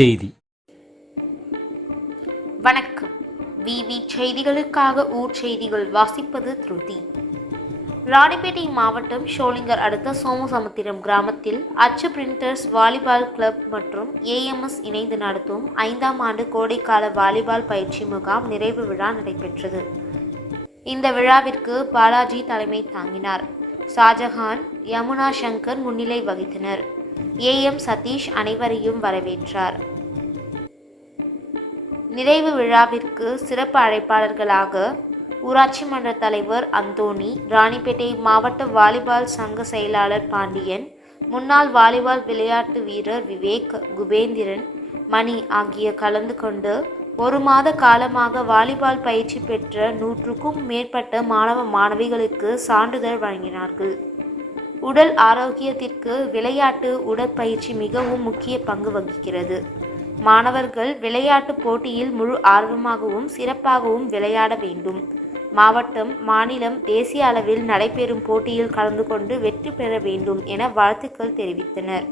செய்தி. வணக்கம். விவி செய்திகளுக்காக ஊர் செய்திகள் வாசிப்பது திருதி. ராணிப்பேட்டை மாவட்டம் ஷோலிங்கர் அடுத்த சோமசமுத்திரம் கிராமத்தில் அச்சு பிரிண்டர்ஸ் வாலிபால் கிளப் மற்றும் AMS இணைந்து நடத்தும் 5ஆம் ஆண்டு கோடைக்கால வாலிபால் பயிற்சி முகாம் நிறைவு விழா நடைபெற்றது. இந்த விழாவிற்கு பாலாஜி தலைமை தாங்கினார். ஷாஜஹான், யமுனா சங்கர் முன்னிலை வகித்தனர். AM சதீஷ் அனைவரையும் வரவேற்றார். நிறைவு விழாவிற்கு சிறப்பு அழைப்பாளர்களாக ஊராட்சி மன்ற தலைவர் அந்தோணி, ராணிப்பேட்டை மாவட்ட வாலிபால் சங்க செயலாளர் பாண்டியன், முன்னாள் வாலிபால் விளையாட்டு வீரர் விவேக், குபேந்திரன், மணி ஆகிய கலந்து கொண்டு 1 மாத காலமாக வாலிபால் பயிற்சி பெற்ற 100க்கும் மேற்பட்ட மாணவ மாணவிகளுக்கு சான்றிதழ் வழங்கினார்கள். உடல் ஆரோக்கியத்திற்கு விளையாட்டு உடற்பயிற்சி மிகவும் முக்கிய பங்கு வகிக்கிறது. மாணவர்கள் விளையாட்டு போட்டியில் முழு ஆர்வமாகவும் சிறப்பாகவும் விளையாட வேண்டும். மாவட்டம், மாநிலம், தேசிய அளவில் நடைபெறும் போட்டியில் கலந்து கொண்டு வெற்றி பெற வேண்டும் என வாழ்த்துக்கள் தெரிவித்தனர்.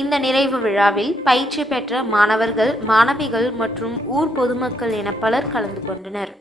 இந்த நிறைவு விழாவில் பயிற்சி பெற்ற மாணவர்கள், மாணவிகள் மற்றும் ஊர் பொதுமக்கள் என பலர் கலந்து கொண்டனர்.